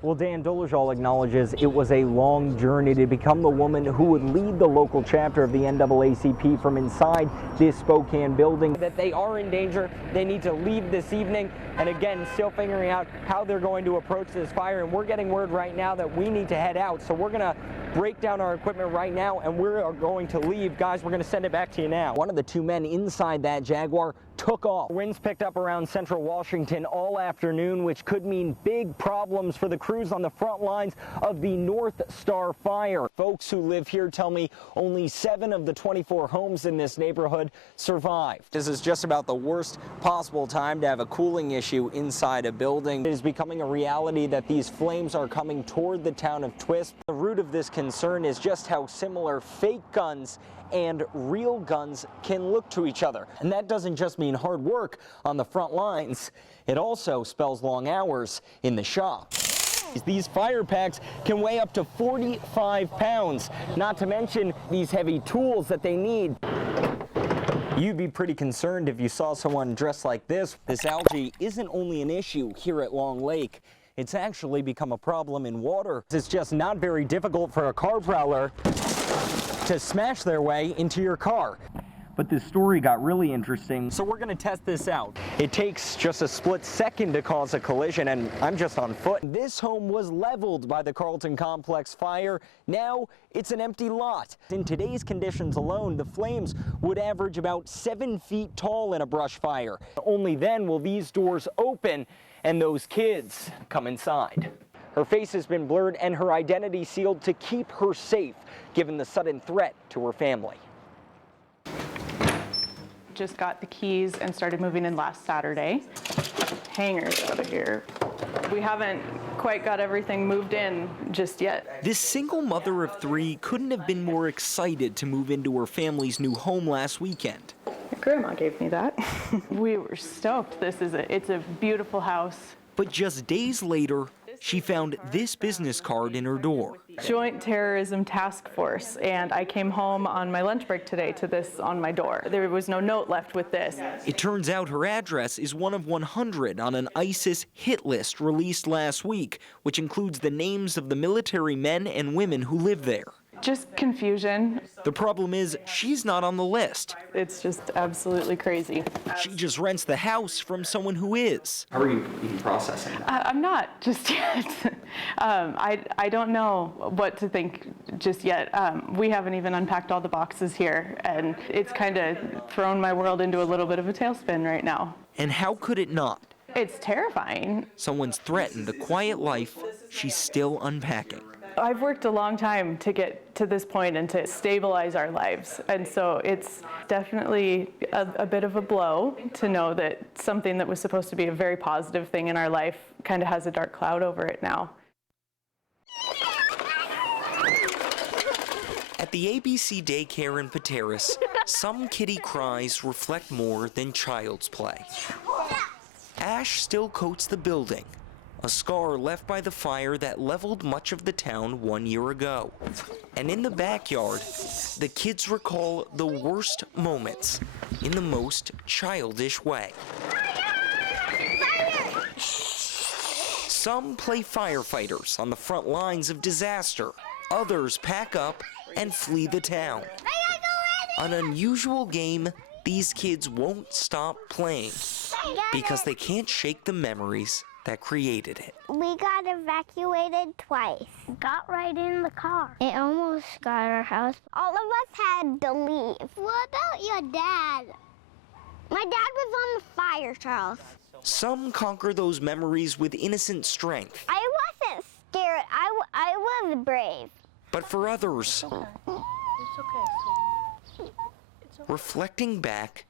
Well, Dan Dolezal acknowledges it was a long journey to become the woman who would lead the local chapter of the NAACP from inside this Spokane building. That they are in danger, they need to leave this evening, and again, still figuring out how they're going to approach this fire, and we're getting word right now that we need to head out, so we're going to break down our equipment right now, and we are going to leave. Guys, we're going to send it back to you now. One of the two men inside that Jaguar took off. Winds picked up around central Washington all afternoon, which could mean big problems for the crews on the front lines of the North Star fire. Folks who live here tell me only 7 of the 24 homes in this neighborhood survived. This is just about the worst possible time to have a cooling issue inside a building. It is becoming a reality that these flames are coming toward the town of Twisp. The root of this concern is just how similar fake guns and real guns can look to each other. And that doesn't just mean hard work on the front lines, it also spells long hours in the shop. These fire packs can weigh up to 45 pounds, not to mention these heavy tools that they need. You'd be pretty concerned if you saw someone dressed like this. This algae isn't only an issue here at Long Lake, it's actually become a problem in water. It's just not very difficult for a car prowler to smash their way into your car. But this story got really interesting, so we're going to test this out. It takes just a split second to cause a collision, and I'm just on foot. This home was leveled by the Carlton Complex fire. Now it's an empty lot. In today's conditions alone, the flames would average about 7 feet tall in a brush fire. Only then will these doors open and those kids come inside. Her face has been blurred and her identity sealed to keep her safe, given the sudden threat to her family. Just got the keys and started moving in last Saturday. Hangers out of here. We haven't quite got everything moved in just yet. This single mother of 3 couldn't have been more excited to move into her family's new home last weekend. My grandma gave me that. We were stoked. It's a beautiful house. But just days later, she found this business card in her door. Joint Terrorism Task Force, and I came home on my lunch break today to this on my door. There was no note left with this. It turns out her address is one of 100 on an ISIS hit list released last week, which includes the names of the military men and women who live there. Just confusion. The problem is, she's not on the list. It's just absolutely crazy. She just rents the house from someone who is. How are you even processing that? I'm not just yet. I don't know what to think just yet. We haven't even unpacked all the boxes here, and it's kind of thrown my world into a little bit of a tailspin right now. And how could it not? It's terrifying. Someone's threatened a quiet life she's still unpacking. I've worked a long time to get to this point and to stabilize our lives. And so it's definitely a bit of a blow to know that something that was supposed to be a very positive thing in our life kind of has a dark cloud over it now. At the ABC daycare in Pateros, some kitty cries reflect more than child's play. Ash still coats the building, a scar left by the fire that leveled much of the town 1 year ago. And in the backyard, the kids recall the worst moments in the most childish way. Some play firefighters on the front lines of disaster. Others pack up and flee the town. An unusual game these kids won't stop playing because they can't shake the memories that created it. We got evacuated twice. Got right in the car. It almost got our house. All of us had to leave. What about your dad? My dad was on the fire, Charles. Some conquer those memories with innocent strength. I wasn't scared. I was brave. But for others, reflecting back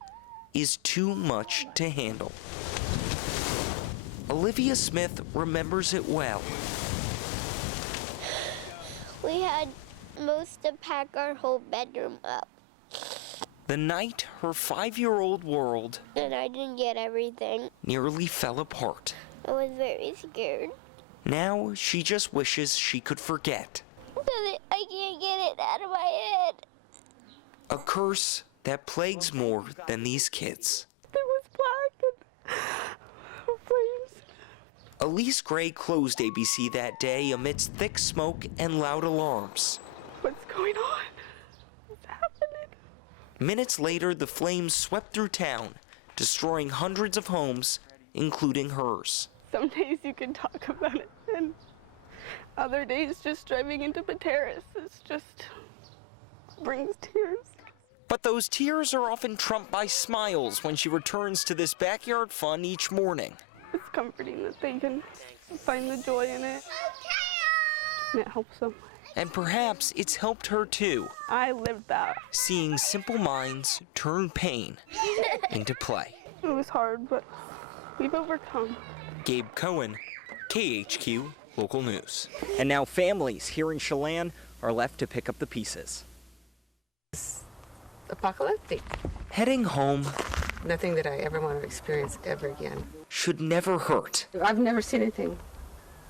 is too much to handle. Olivia Smith remembers it well. We had most to pack our whole bedroom up. The night her 5-year-old world And I didn't get everything. nearly fell apart. I was very scared. Now she just wishes she could forget. But I can't get it out of my head. A curse that plagues more than these kids. It was black and flames. Elise Gray closed ABC that day amidst thick smoke and loud alarms. What's going on? What's happening? Minutes later, the flames swept through town, destroying hundreds of homes, including hers. Some days you can talk about it, and other days just driving into Pateras, it's just brings tears. But those tears are often trumped by smiles when she returns to this backyard fun each morning. It's comforting that they can find the joy in it. And it helps them. And perhaps it's helped her too, I lived that. seeing simple minds turn pain into play. It was hard, but we've overcome. Gabe Cohen, KHQ Local News. And now families here in Chelan are left to pick up the pieces. Apocalyptic. Heading home Nothing that I ever want to experience ever again. should never hurt. I've never seen anything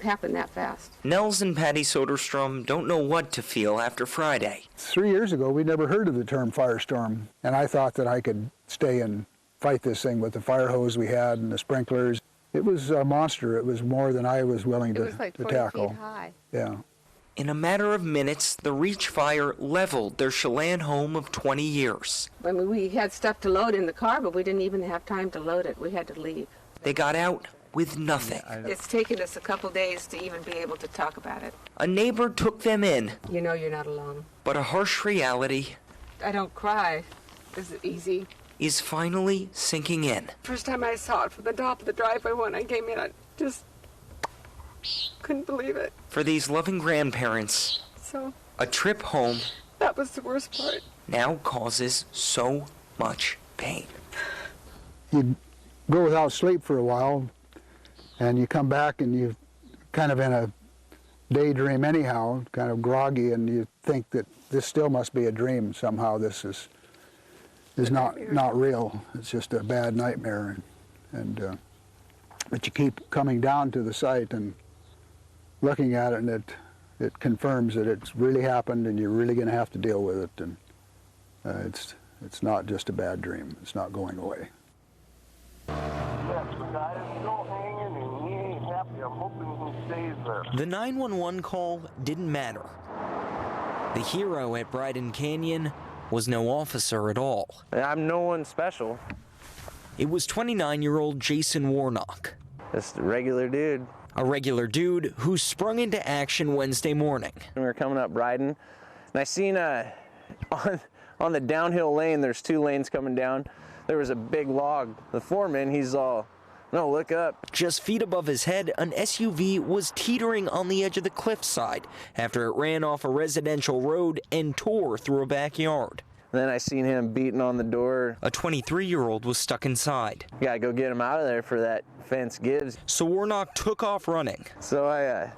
happen that fast. Nels and Patty Soderstrom don't know what to feel after Friday. 3 years ago, we never heard of the term firestorm, and I thought that I could stay and fight this thing with the fire hose we had and the sprinklers. It was a monster. It was more than I was willing It was like to 40 tackle. feet high. Yeah. In a matter of minutes, the Reach fire leveled their Chelan home of 20 years. I mean, we had stuff to load in the car, but we didn't even have time to load it. We had to leave. They got out with nothing. It's taken us a couple days to even be able to talk about it. A neighbor took them in, You know you're not alone. but a harsh reality I don't cry. Is it easy? is finally sinking in. First time I saw it from the top of the driveway when I came in, I just couldn't believe it. For these loving grandparents, So a trip home that was the worst part. now causes so much pain. You go without sleep for a while, and you come back and you kind of in a daydream anyhow, kind of groggy, and you think that this still must be a dream somehow. This is not real. It's just a bad nightmare, but you keep coming down to the site and looking at it, and it confirms that it's really happened, and you're really going to have to deal with it. And it's not just a bad dream. It's not going away. Yes, the guy is still hanging and he ain't happy. I'm hoping he stays there. The 911 call didn't matter. The hero at Bryden Canyon was no officer at all. I'm no one special. It was 29-year-old Jason Warnock. Just a regular dude. A regular dude who sprung into action Wednesday morning. We were coming up Bryden, and I seen on the downhill lane, there's 2 lanes coming down, there was a big log. The foreman, he's all, no, look up. Just feet above his head, an SUV was teetering on the edge of the cliffside after it ran off a residential road and tore through a backyard. Then I seen him beating on the door. A 23-year-old was stuck inside. Gotta go get him out of there for that fence gives. So Warnock took off running. So I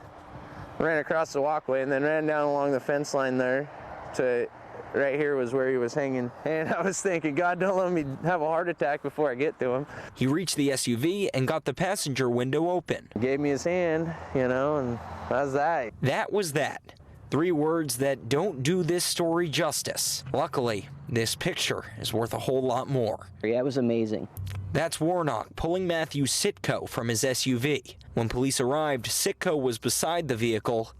ran across the walkway and then ran down along the fence line there to right here was where he was hanging. And I was thinking, God, don't let me have a heart attack before I get to him. He reached the SUV and got the passenger window open. He gave me his hand, you know, and that's that. That was that. 3 words that don't do this story justice. Luckily, this picture is worth a whole lot more. Yeah, it was amazing. That's Warnock pulling Matthew Sitko from his SUV. When police arrived, Sitko was beside the vehicle.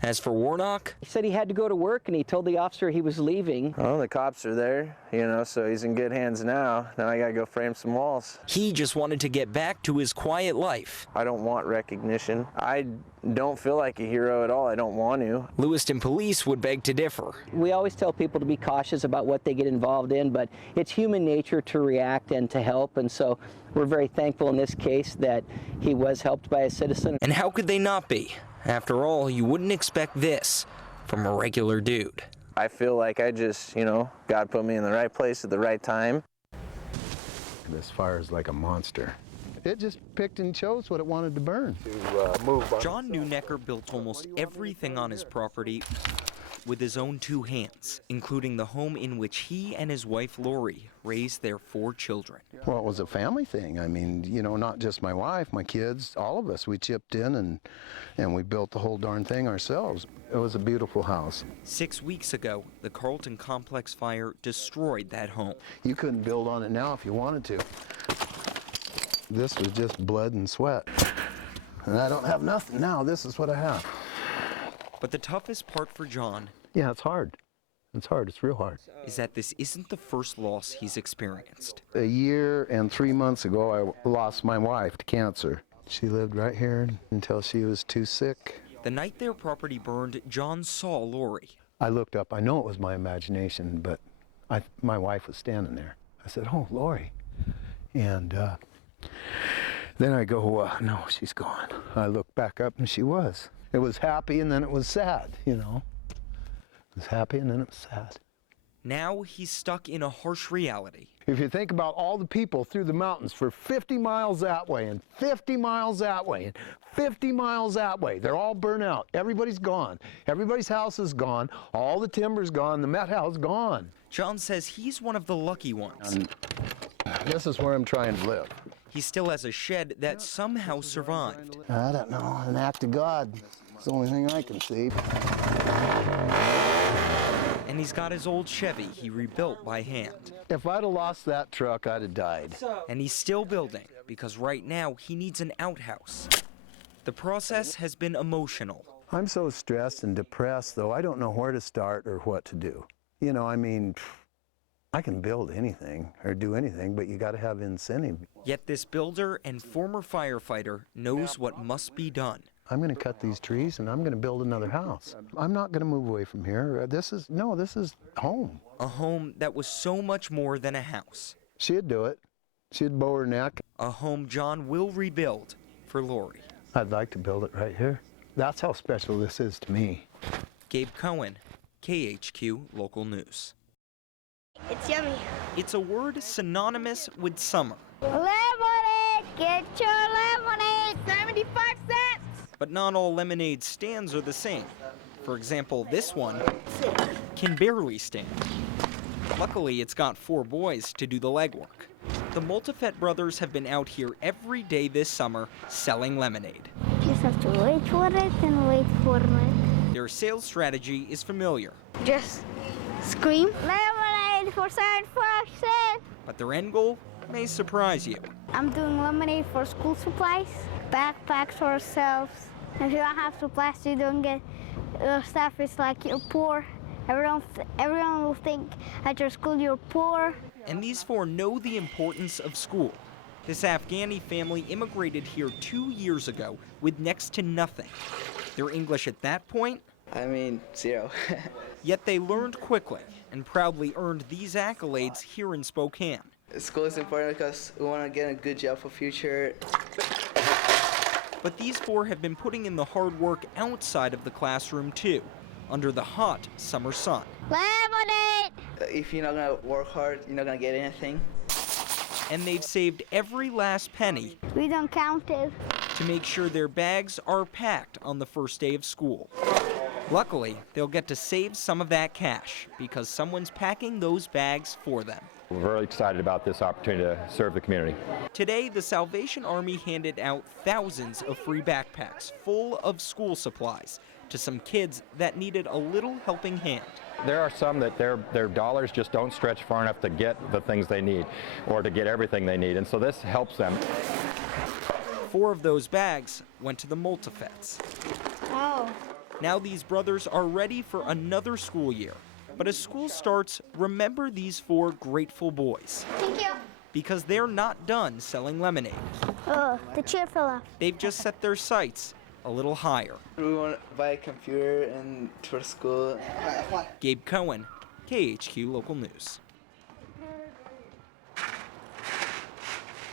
As for Warnock, He said he had to go to work, and he told the officer he was leaving. Well, the cops are there, you know, so he's in good hands now. Now I gotta go frame some walls. he just wanted to get back to his quiet life. I don't want recognition. I don't feel like a hero at all. I don't want to. Lewiston police would beg to differ. We always tell people to be cautious about what they get involved in, but it's human nature to react and to help, and so we're very thankful in this case that he was helped by a citizen. And how could they not be? After all, you wouldn't expect this from a regular dude. I feel like I just, you know, God put me in the right place at the right time. This fire is like a monster. It just picked and chose what it wanted to burn. John Neunecker built almost everything on his property with his own 2 hands, including the home in which he and his wife Lori raised their 4 children. Well, it was a family thing. I mean, you know, not just my wife, my kids, all of us. We chipped in and we built the whole darn thing ourselves. It was a beautiful house. 6 weeks ago, the Carlton Complex fire destroyed that home. You couldn't build on it now if you wanted to. This was just blood and sweat. and I don't have nothing now. This is what I have. But the toughest part for John, Yeah, it's hard. It's hard. It's real hard. is that this isn't the first loss he's experienced. A year and 3 months ago, I lost my wife to cancer. She lived right here until she was too sick. The night their property burned, John saw Lori. I looked up. I know it was my imagination, but my wife was standing there. I said, "Oh, Lori." And then I go, "No, she's gone." I looked back up, and she was. It was happy, and then it was sad, you know. It was happy, and then it was sad. Now he's stuck in a harsh reality. If you think about all the people through the mountains for 50 miles that way, and 50 miles that way, and 50 miles that way, they're all burnt out. Everybody's gone. Everybody's house is gone. All the timber's gone. The Met House gone. John says he's one of the lucky ones. And this is where I'm trying to live. He still has a shed that somehow survived. I don't know. An act of God. It's the only thing I can see. And he's got his old Chevy he rebuilt by hand. If I'd have lost that truck, I'd have died. And he's still building, because right now he needs an outhouse. The process has been emotional. I'm so stressed and depressed, though, I don't know where to start or what to do. You know, I mean, I can build anything or do anything, but you got to have incentive. Yet this builder and former firefighter knows what must be done. I'm going to cut these trees and I'm going to build another house. I'm not going to move away from here. This is home. A home that was so much more than a house. She'd do it. She'd bow her neck. A home John will rebuild for Lori. I'd like to build it right here. That's how special this is to me. Gabe Cohen, KHQ Local News. It's yummy. It's a word synonymous with summer. Lemonade, get your lemonade, 75 cents. But not all lemonade stands are the same. For example, this one can barely stand. Luckily, it's got 4 boys to do the legwork. The Multifet brothers have been out here every day this summer selling lemonade. Just have to wait for it and wait for it. Their sales strategy is familiar. Just scream, lemonade for 75 cents. But their end goal may surprise you. I'm doing lemonade for school supplies, backpacks for ourselves. If you don't have supplies, you don't get stuff. It's like you're poor. Everyone will think at your school you're poor. And these 4 know the importance of school. This Afghani family immigrated here 2 years ago with next to nothing. Their English at that point? 0. Yet they learned quickly and proudly earned these accolades here in Spokane. School is important because we want to get a good job for future. But these 4 have been putting in the hard work outside of the classroom too, under the hot summer sun. Lemonade! If you're not going to work hard, you're not going to get anything. And they've saved every last penny. We don't count it. To make sure their bags are packed on the first day of school. Luckily, they'll get to save some of that cash because someone's packing those bags for them. We're very excited about this opportunity to serve the community. Today, the Salvation Army handed out thousands of free backpacks full of school supplies to some kids that needed a little helping hand. There are some that their dollars just don't stretch far enough to get the things they need or to get everything they need, and so this helps them. 4 of those bags went to the Multifets. Oh. Now these brothers are ready for another school year. But as school starts, remember these 4 grateful boys. Thank you. Because they're not done selling lemonade. Oh, the chair fell off. They've just set their sights a little higher. We want to buy a computer and for school. Gabe Cohen, KHQ Local News.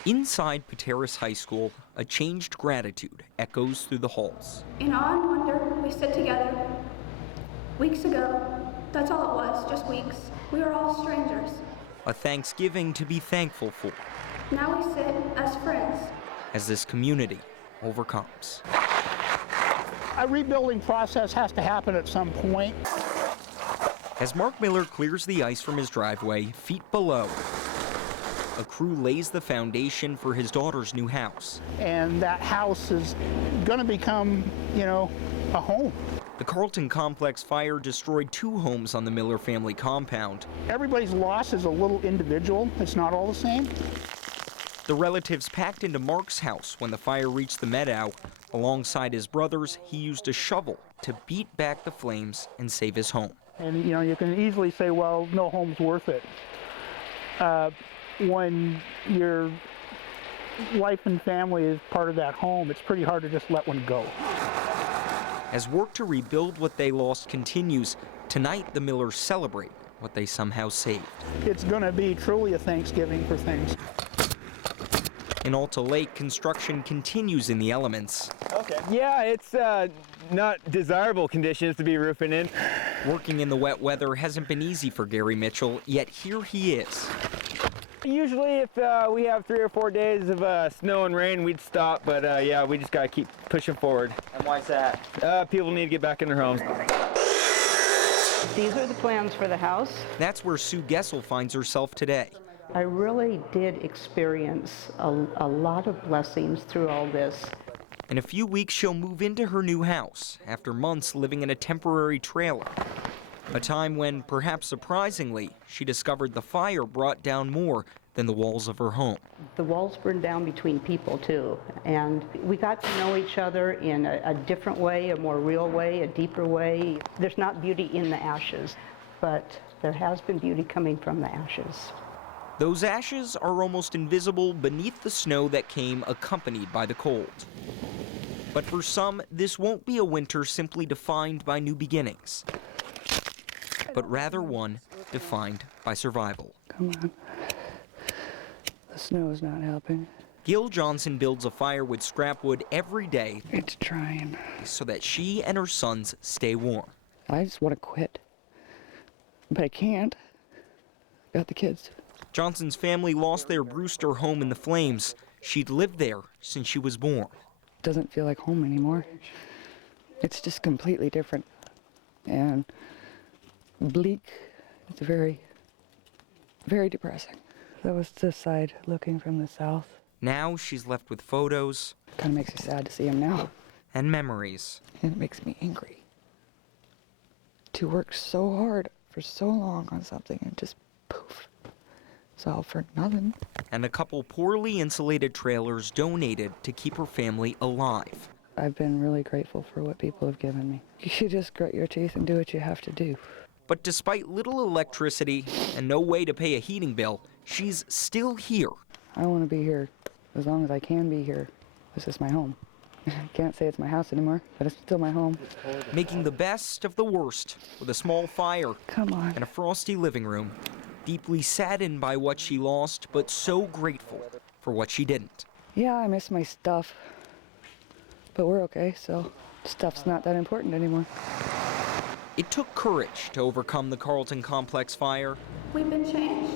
Inside Pateros High School, a changed gratitude echoes through the halls. In awe and wonder, we stood together. Weeks ago, that's all it was, just weeks. We were all strangers. A Thanksgiving to be thankful for. Now we sit as friends. As this community overcomes. A rebuilding process has to happen at some point. As Mark Miller clears the ice from his driveway, feet below, a crew lays the foundation for his daughter's new house. And that house is going to become, a home. The Carlton Complex fire destroyed 2 homes on the Miller family compound. Everybody's loss is a little individual. It's not all the same. The relatives packed into Mark's house when the fire reached the meadow. Alongside his brothers, he used a shovel to beat back the flames and save his home. And you can easily say, well, no home's worth it. When your life and family is part of that home, it's pretty hard to just let one go. As work to rebuild what they lost continues, tonight the Millers celebrate what they somehow saved. It's going to be truly a Thanksgiving for things. In Alta Lake, construction continues in the elements. Okay. Yeah, it's not desirable conditions to be roofing in. Working in the wet weather hasn't been easy for Gary Mitchell, yet here he is. Usually if we have 3 or 4 days of snow and rain, we'd stop, but yeah, we just gotta keep pushing forward. And why's that? People need to get back in their homes. These are the plans for the house. That's where Sue Gessel finds herself today. I really did experience a lot of blessings through all this. In a few weeks, she'll move into her new house after months living in a temporary trailer. A time when, perhaps surprisingly, she discovered the fire brought down more than the walls of her home. The walls burned down between people, too, and we got to know each other in a different way, a more real way, a deeper way. There's not beauty in the ashes, but there has been beauty coming from the ashes. Those ashes are almost invisible beneath the snow that came accompanied by the cold. But for some, this won't be a winter simply defined by new beginnings, but rather one defined by survival. Come on. The snow is not helping. Gil Johnson builds a fire with scrap wood every day. It's trying. So that she and her sons stay warm. I just want to quit, but I can't. Got the kids. Johnson's family lost their Brewster home in the flames. She'd lived there since she was born. Doesn't feel like home anymore. It's just completely different and bleak. It's very, very depressing. That was this side looking from the south. Now she's left with photos. Kind of makes me sad to see him now. And memories. And it makes me angry to work so hard for so long on something and just poof. It's all for nothing. And a couple poorly insulated trailers donated to keep her family alive. I've been really grateful for what people have given me. You just grit your teeth and do what you have to do. But despite little electricity and no way to pay a heating bill, she's still here. I want to be here as long as I can be here. This is my home. I can't say it's my house anymore, but it's still my home. Making the best of the worst with a small fire and a frosty living room. Deeply saddened by what she lost, but so grateful for what she didn't. Yeah, I miss my stuff, but we're okay, so stuff's not that important anymore. It took courage to overcome the Carlton Complex fire. We've been changed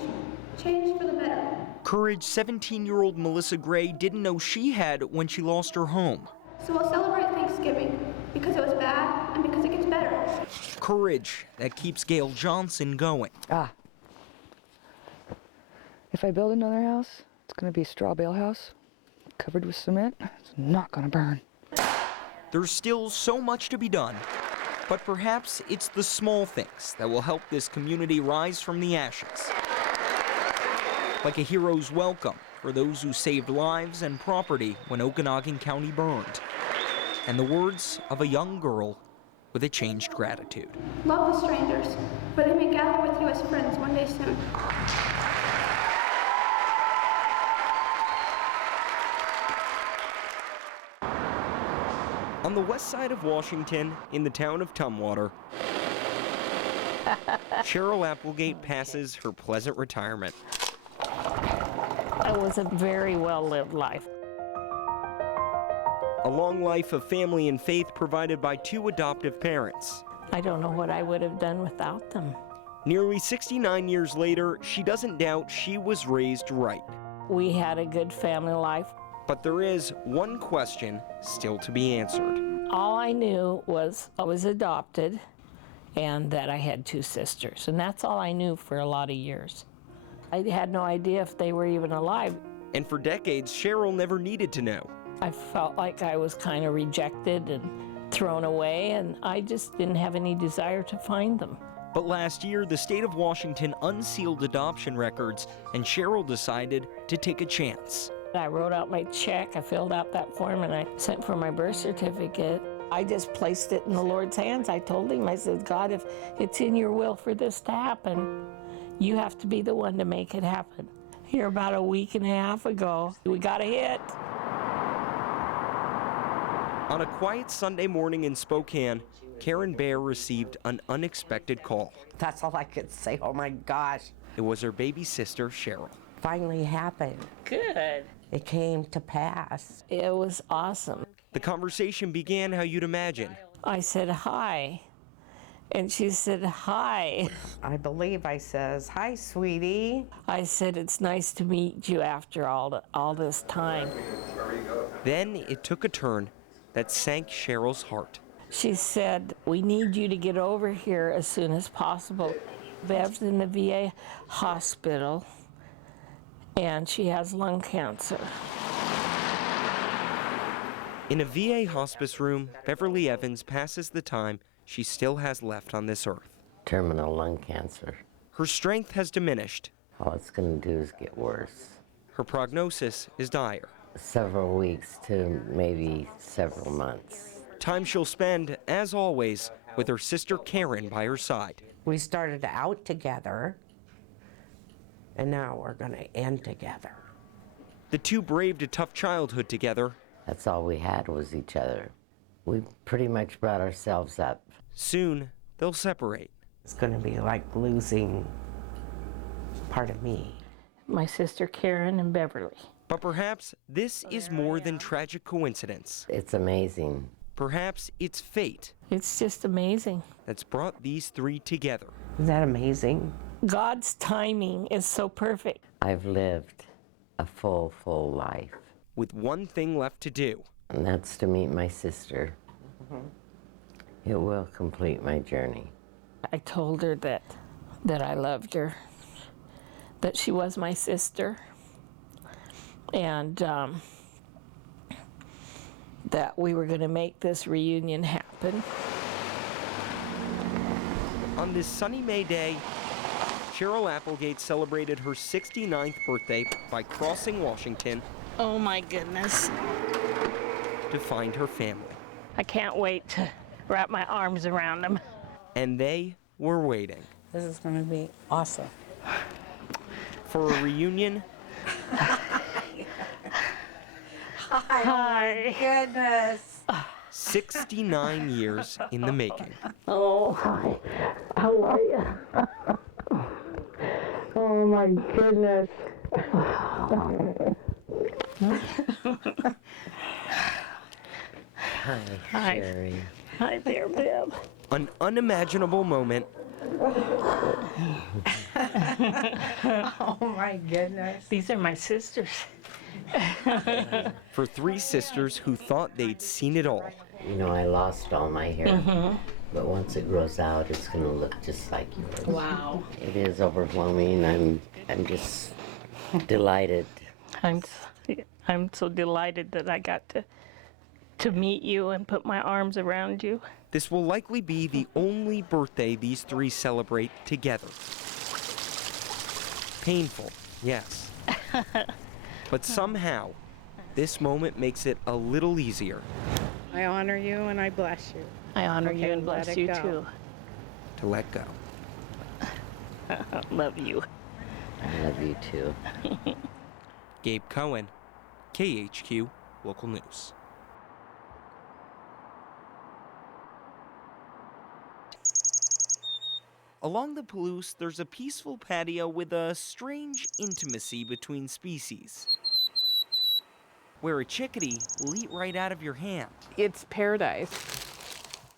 for the better. Courage 17-year-old Melissa Gray didn't know she had when she lost her home. So we'll celebrate Thanksgiving because it was bad and because it gets better. Courage that keeps Gail Johnson going. If I build another house, it's going to be a straw bale house, covered with cement. It's not going to burn. There's still so much to be done, but perhaps it's the small things that will help this community rise from the ashes. Like a hero's welcome for those who saved lives and property when Okanagan County burned. And the words of a young girl with a changed gratitude. Love the strangers, for they may gather with you as friends one day soon. On the west side of Washington, in the town of Tumwater, Cheryl Applegate passes her pleasant retirement. It was a very well-lived life. A long life of family and faith provided by 2 adoptive parents. I don't know what I would have done without them. Nearly 69 years later, she doesn't doubt she was raised right. We had a good family life. But there is one question still to be answered. All I knew was I was adopted and that I had 2 sisters, and that's all I knew for a lot of years. I had no idea if they were even alive. And for decades, Cheryl never needed to know. I felt like I was kind of rejected and thrown away, and I just didn't have any desire to find them. But last year, the state of Washington unsealed adoption records, and Cheryl decided to take a chance. I wrote out my check, I filled out that form, and I sent for my birth certificate. I just placed it in the Lord's hands. I told him, I said, God, if it's in your will for this to happen, you have to be the one to make it happen. Here about a week and a half ago, we got a hit. On a quiet Sunday morning in Spokane, Karen Baer received an unexpected call. That's all I could say. Oh my gosh. It was her baby sister, Cheryl. Finally happened. Good. It came to pass. It was awesome. The conversation began how you'd imagine. I said, hi. And she said, hi. I believe I says, hi, sweetie. I said, it's nice to meet you after all this time. Then it took a turn that sank Cheryl's heart. She said, we need you to get over here as soon as possible. Bev's in the VA hospital, and she has lung cancer. In a VA hospice room, Beverly Evans passes the time she still has left on this earth. Terminal lung cancer. Her strength has diminished. All it's going to do is get worse. Her prognosis is dire. Several weeks to maybe several months. Time she'll spend, as always, with her sister Karen by her side. We started out together, and now we're going to end together. The two braved a tough childhood together. That's all we had was each other. We pretty much brought ourselves up. Soon, they'll separate. It's going to be like losing part of me. My sister Karen and Beverly. But perhaps this is more than tragic coincidence. It's amazing. Perhaps it's fate. It's just amazing. That's brought these three together. Isn't that amazing? God's timing is so perfect. I've lived a full life. With one thing left to do. And that's to meet my sister. It will complete my journey. I told her that I loved her, that she was my sister, and that we were going to make this reunion happen. On this sunny May day, Cheryl Applegate celebrated her 69th birthday by crossing Washington. Oh my goodness. To find her family. I can't wait to wrap my arms around them. And they were waiting. This is going to be awesome. For a reunion. Hi. Goodness. 69 years in the making. Oh, hi. How are you? Oh my goodness. Hi, Sherry. Hi there, Bev. An unimaginable moment. Oh my goodness. These are my sisters. For three sisters who thought they'd seen it all. You know, I lost all my hair. But once it grows out, it's going to look just like yours. Wow. It is overwhelming. I'm just delighted. I'm so delighted that I got to meet you and put my arms around you. This will likely be the only birthday these three celebrate together. Painful, yes. But somehow, this moment makes it a little easier. I honor you and I bless you. I honor you and let bless it you go. too. To let go. Love you. I love you too. Gabe Cohen, KHQ Local News. Along the Palouse, there's a peaceful patio with a strange intimacy between species, where a chickadee will eat right out of your hand. It's paradise.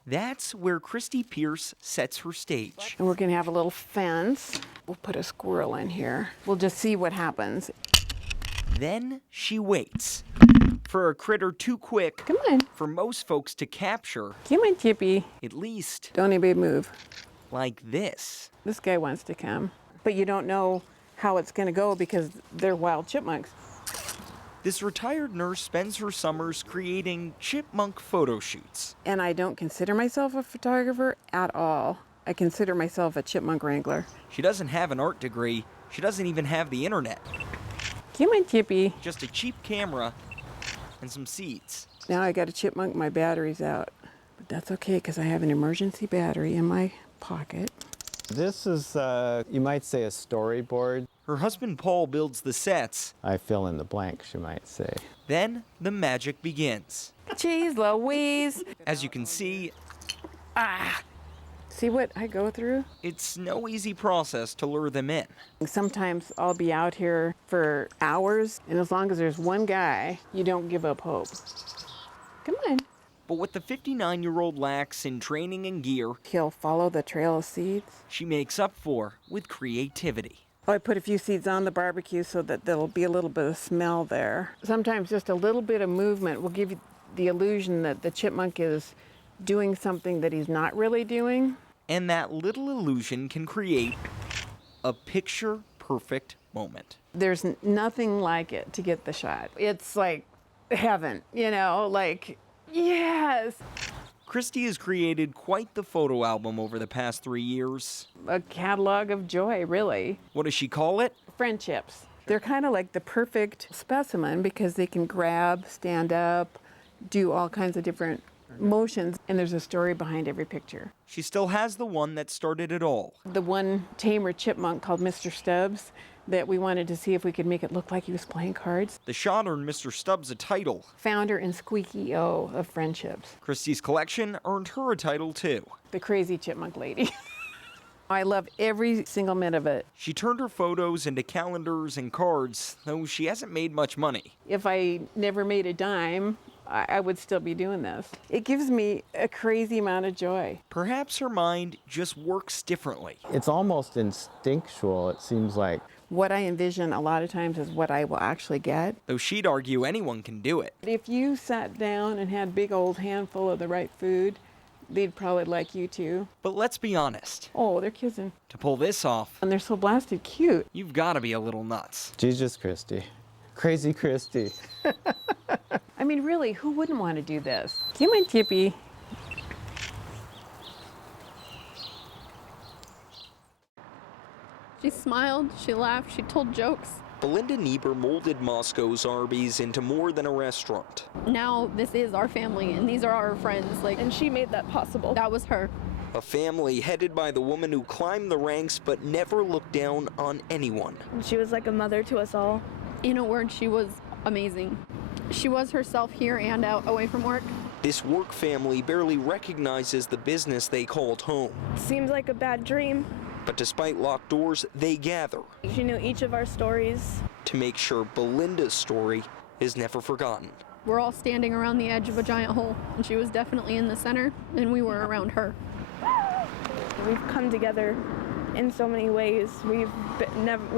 That's where Christy Pierce sets her stage. And we're going to have a little fence. We'll put a squirrel in here. We'll just see what happens. Then she waits for a critter too quick Come on. for most folks to capture. Come on, Chippy. At least Don't anybody move. like this. This guy wants to come. But you don't know how it's going to go because they're wild chipmunks. This retired nurse spends her summers creating chipmunk photo shoots. And I don't consider myself a photographer at all. I consider myself a chipmunk wrangler. She doesn't have an art degree. She doesn't even have the internet. Come on, Chippy. Just a cheap camera and some seeds. Now I got a chipmunk, my battery's out. But that's okay, because I have an emergency battery in my pocket. This is, you might say, a storyboard. Her husband Paul builds the sets. I fill in the blanks, you might say. Then the magic begins. Jeez Louise. As you can see, See what I go through? it's no easy process to lure them in. Sometimes I'll be out here for hours, and as long as there's one guy, you don't give up hope. Come on. But what the 59-year-old lacks in training and gear, He'll follow the trail of seeds. she makes up for with creativity. Oh, I put a few seeds on the barbecue so that there'll be a little bit of smell there. Sometimes just a little bit of movement will give you the illusion that the chipmunk is doing something that he's not really doing. And that little illusion can create a picture-perfect moment. There's nothing like it to get the shot. It's like heaven, you know, like, yes. Christy has created quite the photo album over the past 3 years. A catalog of joy, really. What does she call it? Friendships. They're kind of like the perfect specimen because they can grab, stand up, do all kinds of different motions, and there's a story behind every picture. She still has the one that started it all. The one tamer chipmunk called Mr. Stubbs that we wanted to see if we could make it look like he was playing cards. The shot earned Mr. Stubbs a title. Founder and squeaky O of friendships. Christy's collection earned her a title too. The crazy chipmunk lady. I love every single minute of it. She turned her photos into calendars and cards, though she hasn't made much money. If I never made a dime, I would still be doing this. It gives me a crazy amount of joy. Perhaps her mind just works differently. It's almost instinctual, it seems like. What I envision a lot of times is what I will actually get. Though she'd argue anyone can do it. If you sat down and had a big old handful of the right food, they'd probably like you too. But let's be honest. Oh, they're kissing. To pull this off, and they're so blasted cute. You've got to be a little nuts. Jesus Christy. Crazy Christy. I mean, really, who wouldn't want to do this? Come on, Tippy. She smiled, she laughed, she told jokes. Belinda Niebuhr molded Moscow's Arby's into more than a restaurant. Now this is our family and these are our friends. And she made that possible. That was her. A family headed by the woman who climbed the ranks but never looked down on anyone. She was like a mother to us all. In a word, she was amazing. She was herself here and out away from work. This work family barely recognizes the business they called home. Seems like a bad dream. But despite locked doors, they gather. She knew each of our stories. To make sure Belinda's story is never forgotten. We're all standing around the edge of a giant hole, and she was definitely in the center, and we were around her. We've come together in so many ways. We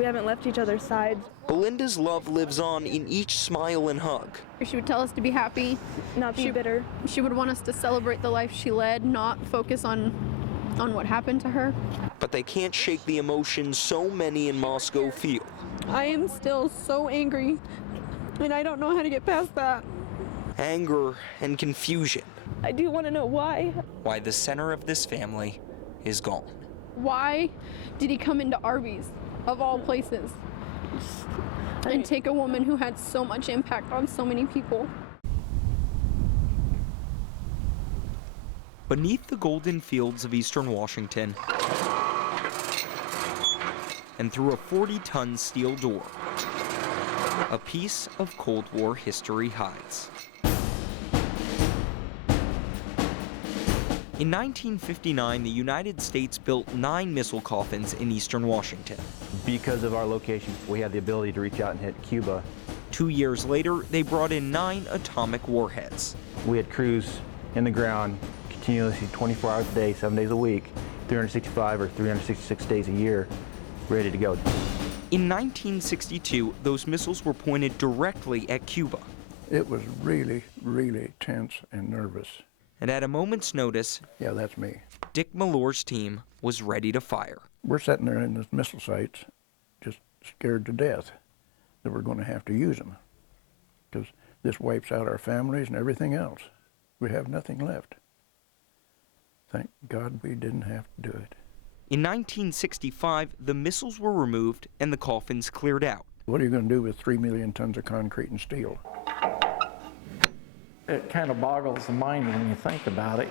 haven't left each other's sides. Belinda's love lives on in each smile and hug. She would tell us to be happy, not be bitter. She would want us to celebrate the life she led, not focus on what happened to her. But they can't shake the emotions so many in Moscow feel. I am still so angry, and I don't know how to get past that. Anger and confusion. I do want to know why. Why the center of this family is gone. Why did he come into Arby's, of all places, and take a woman who had so much impact on so many people? Beneath the golden fields of eastern Washington, and through a 40-ton steel door, a piece of Cold War history hides. In 1959, the United States built 9 missile coffins in eastern Washington. Because of our location, we had the ability to reach out and hit Cuba. 2 years later, they brought in 9 atomic warheads. We had crews in the ground continuously 24 hours a day, 7 days a week, 365 or 366 days a year, ready to go. In 1962, those missiles were pointed directly at Cuba. It was really, really tense and nervous. And at a moment's notice, yeah, that's me. Dick Mallore's team was ready to fire. We're sitting there in the missile sites, just scared to death that we're going to have to use them, because this wipes out our families and everything else. We have nothing left. Thank God we didn't have to do it. In 1965, the missiles were removed and the coffins cleared out. What are you going to do with 3 million tons of concrete and steel? It kind of boggles the mind when you think about it.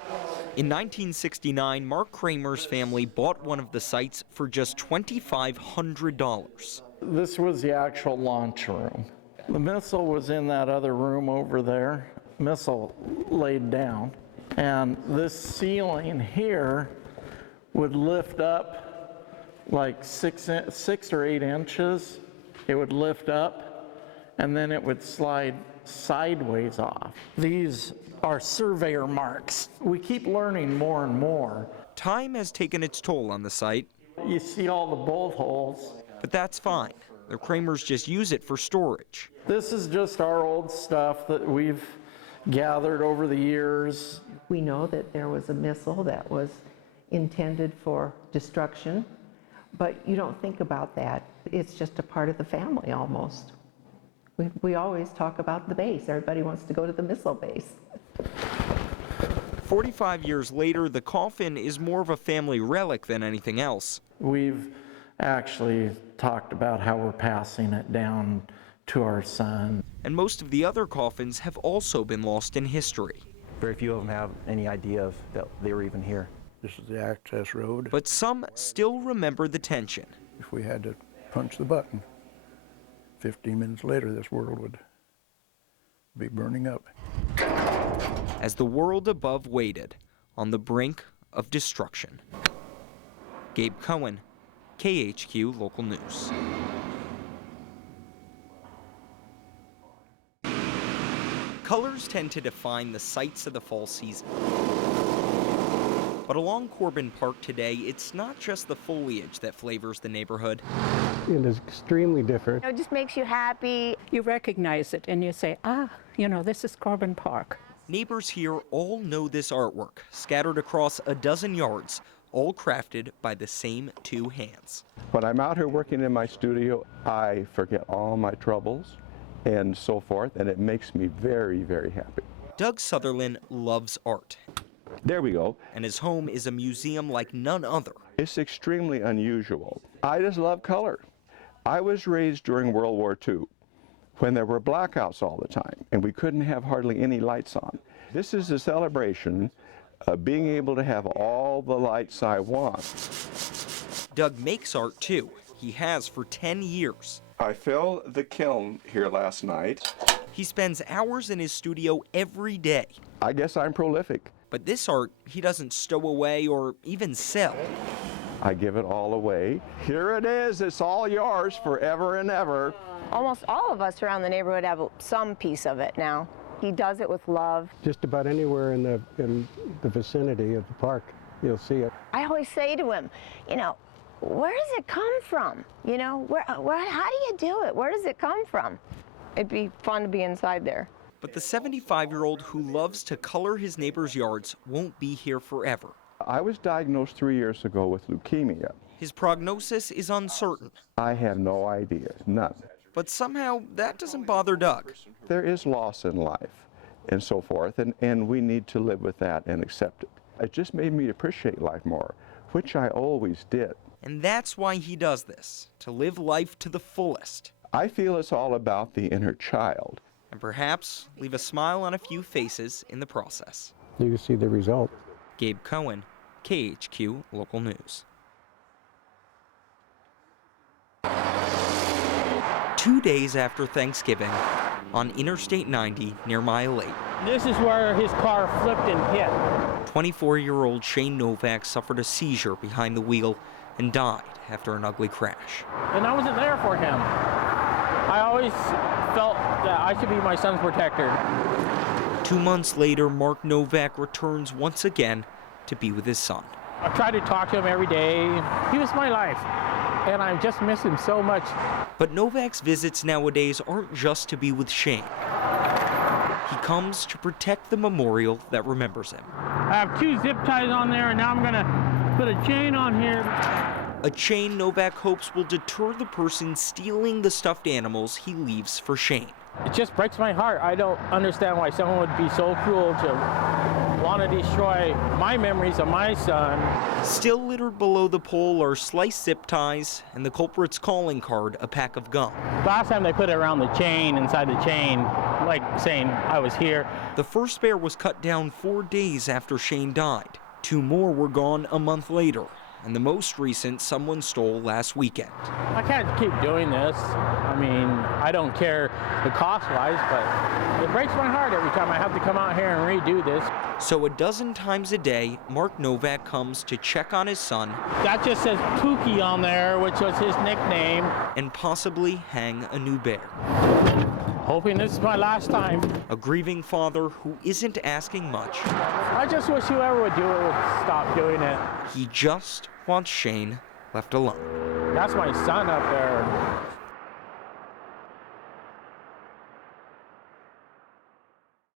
In 1969, Mark Kramer's family bought one of the sites for just $2,500. This was the actual launch room. The missile was in that other room over there. Missile laid down. And this ceiling here would lift up like 6 or 8 inches. It would lift up, and then it would slide sideways off. These are surveyor marks. We keep learning more and more. Time has taken its toll on the site. You see all the bolt holes. But that's fine. The Kramers just use it for storage. This is just our old stuff that we've gathered over the years. We know that there was a missile that was intended for destruction, but you don't think about that. It's just a part of the family almost. We always talk about the base. Everybody wants to go to the missile base. 45 years later, the coffin is more of a family relic than anything else. We've actually talked about how we're passing it down to our son. And most of the other coffins have also been lost in history. Very few of them have any idea of that they were even here. This is the access road. But some still remember the tension. If we had to punch the button, 15 minutes later, this world would be burning up. As the world above waited on the brink of destruction. Gabe Cohen, KHQ Local News. Colors tend to define the sights of the fall season. But along Corbin Park today, it's not just the foliage that flavors the neighborhood. It is extremely different. It just makes you happy. You recognize it and you say, this is Corbin Park. Neighbors here all know this artwork, scattered across a dozen yards, all crafted by the same two hands. When I'm out here working in my studio, I forget all my troubles and so forth, and it makes me very, very happy. Doug Sutherland loves art. There we go. And his home is a museum like none other. It's extremely unusual. I just love color. I was raised during World War II when there were blackouts all the time and we couldn't have hardly any lights on. This is a celebration of being able to have all the lights I want. Doug makes art too. He has for 10 years. I filled the kiln here last night. He spends hours in his studio every day. I guess I'm prolific. But this art, he doesn't stow away or even sell. I give it all away. Here it is. It's all yours forever and ever. Almost all of us around the neighborhood have some piece of it now. He does it with love. Just about anywhere in the vicinity of the park, you'll see it. I always say to him, where does it come from? How do you do it? Where does it come from? It'd be fun to be inside there. But the 75-year-old who loves to color his neighbors' yards won't be here forever. I was diagnosed 3 years ago with leukemia. His prognosis is uncertain. I have no idea, none. But somehow that doesn't bother Doug. There is loss in life and so forth, and we need to live with that and accept it. It just made me appreciate life more, which I always did. And that's why he does this, to live life to the fullest. I feel it's all about the inner child. And perhaps leave a smile on a few faces in the process. You can see the result. Gabe Cohen, KHQ Local News. 2 days after Thanksgiving, on Interstate 90 near Mile 8. This is where his car flipped and hit. 24-year-old Shane Novak suffered a seizure behind the wheel and died after an ugly crash. And I wasn't there for him. I always felt that I should be my son's protector. 2 months later, Mark Novak returns once again to be with his son. I try to talk to him every day. He was my life, and I just miss him so much. But Novak's visits nowadays aren't just to be with Shane. He comes to protect the memorial that remembers him. I have 2 zip ties on there, and now I'm going to put a chain on here. A chain Novak hopes will deter the person stealing the stuffed animals he leaves for Shane. It just breaks my heart. I don't understand why someone would be so cruel to want to destroy my memories of my son. Still littered below the pole are sliced zip ties and the culprit's calling card, a pack of gum. Last time they put it around the chain, inside the chain, like saying I was here. The first bear was cut down 4 days after Shane died. 2 more were gone a month later, and the most recent someone stole last weekend. I can't keep doing this. I mean, I don't care the cost-wise, but it breaks my heart every time I have to come out here and redo this. So 12 times a day, Mark Novak comes to check on his son. That just says Pookie on there, which was his nickname. And possibly hang a new bear. Hoping this is my last time. A grieving father who isn't asking much. I just wish whoever would do it would stop doing it. He just wants Shane left alone. That's my son up there.